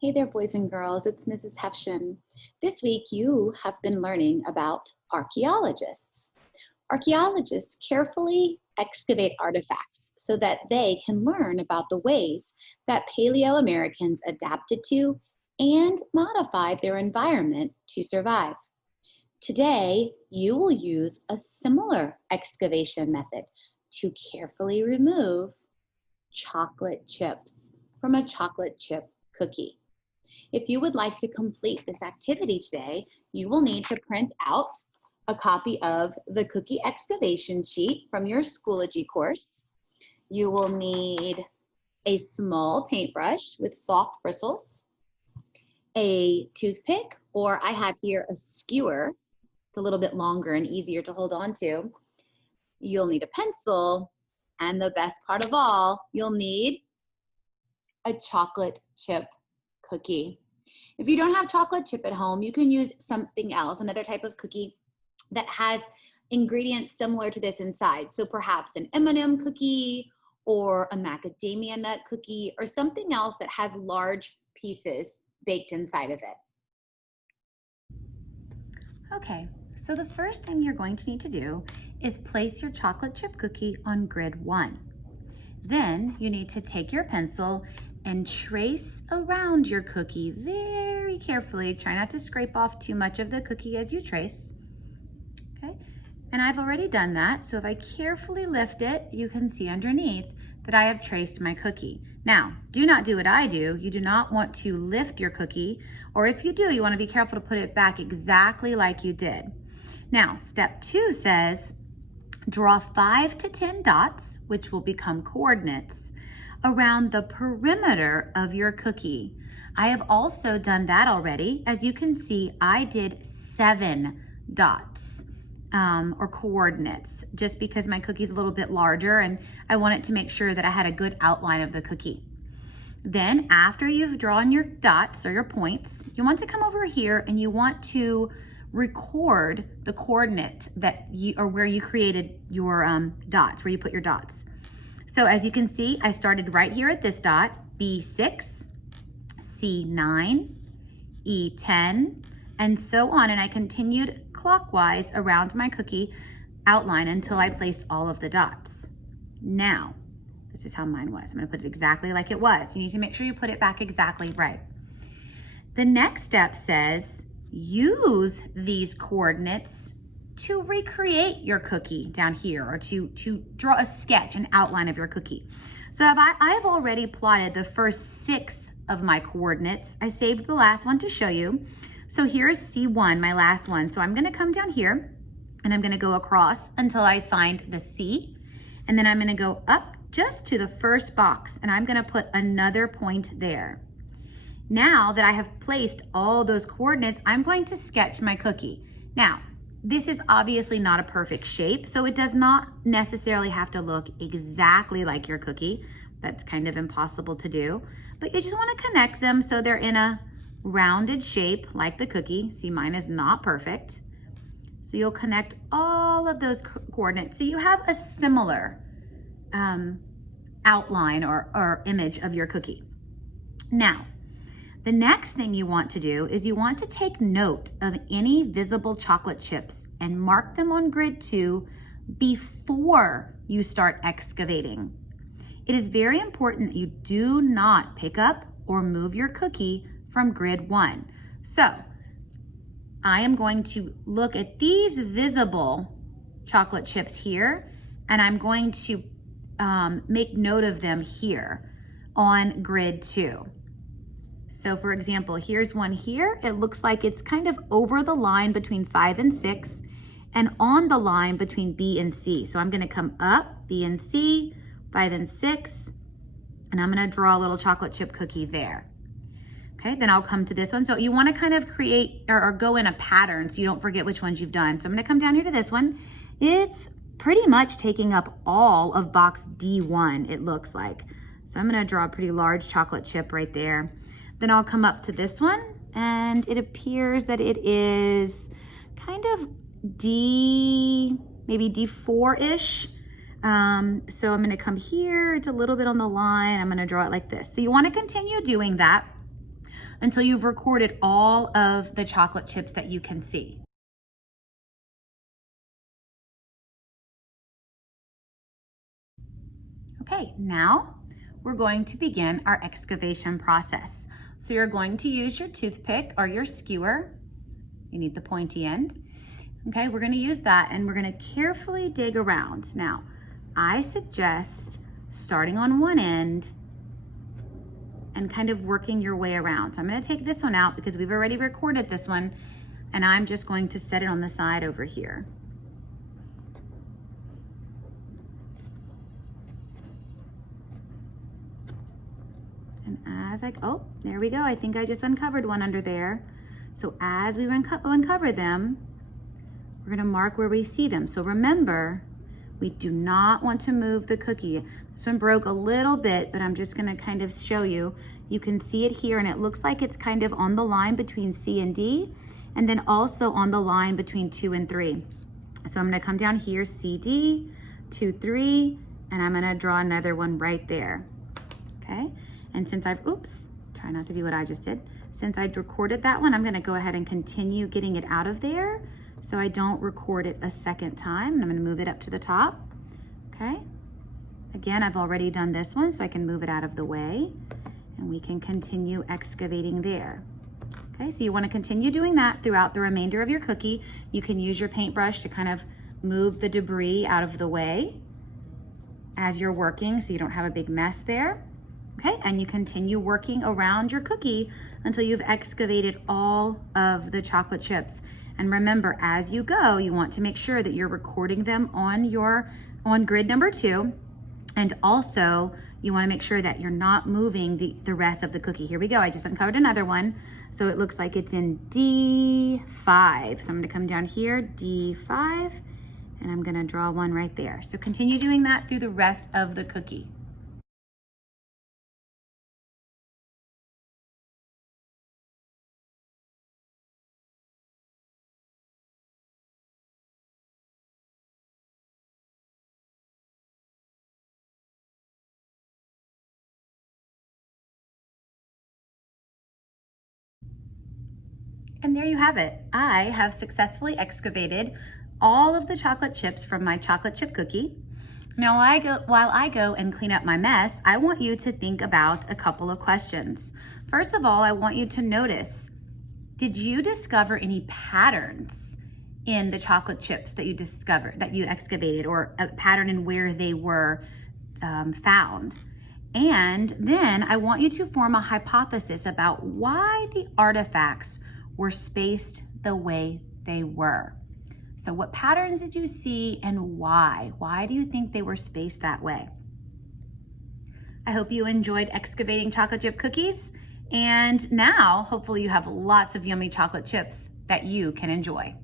Hey there, boys and girls. It's Mrs. Hefshin. This week, you have been learning about archaeologists. Archaeologists carefully excavate artifacts so that they can learn about the ways that Paleoamericans adapted to and modified their environment to survive. Today, you will use a similar excavation method to carefully remove chocolate chips from a chocolate chip cookie. If you would like to complete this activity today, you will need to print out a copy of the cookie excavation sheet from your Schoology course. You will need a small paintbrush with soft bristles, a toothpick, or I have here a skewer. It's a little bit longer and easier to hold on to. You'll need a pencil, and the best part of all, you'll need a chocolate chip cookie. If you don't have chocolate chip at home, you can use something else, another type of cookie that has ingredients similar to this inside. So perhaps an M&M cookie or a macadamia nut cookie or something else that has large pieces baked inside of it. Okay, so the first thing you're going to need to do is place your chocolate chip cookie on grid 1. Then you need to take your pencil and trace around your cookie very carefully. Try not to scrape off too much of the cookie as you trace. Okay, and I've already done that. So if I carefully lift it, you can see underneath that I have traced my cookie. Now, do not do what I do. You do not want to lift your cookie, or if you do, you want to be careful to put it back exactly like you did. Now, step 2 says, draw 5 to 10 dots, which will become coordinates, around the perimeter of your cookie. I have also done that already. As you can see, I did 7 dots or coordinates just because my cookie's a little bit larger and I wanted to make sure that I had a good outline of the cookie. Then after you've drawn your dots or your points, you want to come over here and you want to record the coordinate that you, or where you created your dots, where you put your dots. So as you can see, I started right here at this dot, B6, C9, E10, and so on. And I continued clockwise around my cookie outline until I placed all of the dots. Now, this is how mine was. I'm gonna put it exactly like it was. You need to make sure you put it back exactly right. The next step says, use these coordinates to recreate your cookie down here, or to draw a sketch, an outline of your cookie. So I have already plotted the first 6 of my coordinates. I saved the last one to show you. So here is C1, my last one. So I'm gonna come down here and I'm gonna go across until I find the C, and then I'm gonna go up just to the first box and I'm gonna put another point there. Now that I have placed all those coordinates, I'm going to sketch my cookie. Now, this is obviously not a perfect shape, so it does not necessarily have to look exactly like your cookie. That's kind of impossible to do, but you just want to connect them so they're in a rounded shape like the cookie. See, mine is not perfect. So you'll connect all of those coordinates so you have a similar outline or image of your cookie. Now, the next thing you want to do is you want to take note of any visible chocolate chips and mark them on grid 2 before you start excavating. It is very important that you do not pick up or move your cookie from grid 1. So I am going to look at these visible chocolate chips here, and I'm going to make note of them here on grid 2. So for example, here's one here. It looks like it's kind of over the line between 5 and 6 and on the line between B and C. So I'm gonna come up, B and C, 5 and 6, and I'm gonna draw a little chocolate chip cookie there. Okay, then I'll come to this one. So you wanna kind of create or go in a pattern so you don't forget which ones you've done. So I'm gonna come down here to this one. It's pretty much taking up all of box D1, it looks like. So I'm gonna draw a pretty large chocolate chip right there. Then I'll come up to this one, and it appears that it is kind of maybe D4-ish. So I'm gonna come here, it's a little bit on the line, I'm gonna draw it like this. So you wanna continue doing that. until you've recorded all of the chocolate chips that you can see. Okay, now we're going to begin our excavation process. So you're going to use your toothpick or your skewer. You need the pointy end. Okay, we're going to use that and we're going to carefully dig around. Now, I suggest starting on one end and kind of working your way around. So I'm going to take this one out because we've already recorded this one, and I'm just going to set it on the side over here. And as oh, there we go. I think I just uncovered one under there. So as we uncover them, we're going to mark where we see them. So remember, we do not want to move the cookie. This one broke a little bit, but I'm just going to kind of show you. You can see it here, and it looks like it's kind of on the line between C and D, and then also on the line between 2 and 3. So I'm going to come down here, CD, 2, 3, and I'm going to draw another one right there. Okay, and since I've, try not to do what I just did. Since I'd recorded that one, I'm going to go ahead and continue getting it out of there so I don't record it a second time. And I'm going to move it up to the top. Okay, again, I've already done this one, so I can move it out of the way and we can continue excavating there. Okay, so you want to continue doing that throughout the remainder of your cookie. You can use your paintbrush to kind of move the debris out of the way as you're working so you don't have a big mess there. Okay, and you continue working around your cookie until you've excavated all of the chocolate chips. And remember, as you go, you want to make sure that you're recording them on grid number 2. And also, you want to make sure that you're not moving the rest of the cookie. Here we go. I just uncovered another one. So it looks like it's in D5. So I'm going to come down here, D5, and I'm going to draw one right there. So continue doing that through the rest of the cookie. And there you have it. I have successfully excavated all of the chocolate chips from my chocolate chip cookie. Now, while I go and clean up my mess, I want you to think about a couple of questions. First of all, I want you to notice, did you discover any patterns in the chocolate chips that you excavated, or a pattern in where they were found? And then I want you to form a hypothesis about why the artifacts were spaced the way they were. So what patterns did you see and why? Why do you think they were spaced that way? I hope you enjoyed excavating chocolate chip cookies. And now, hopefully you have lots of yummy chocolate chips that you can enjoy.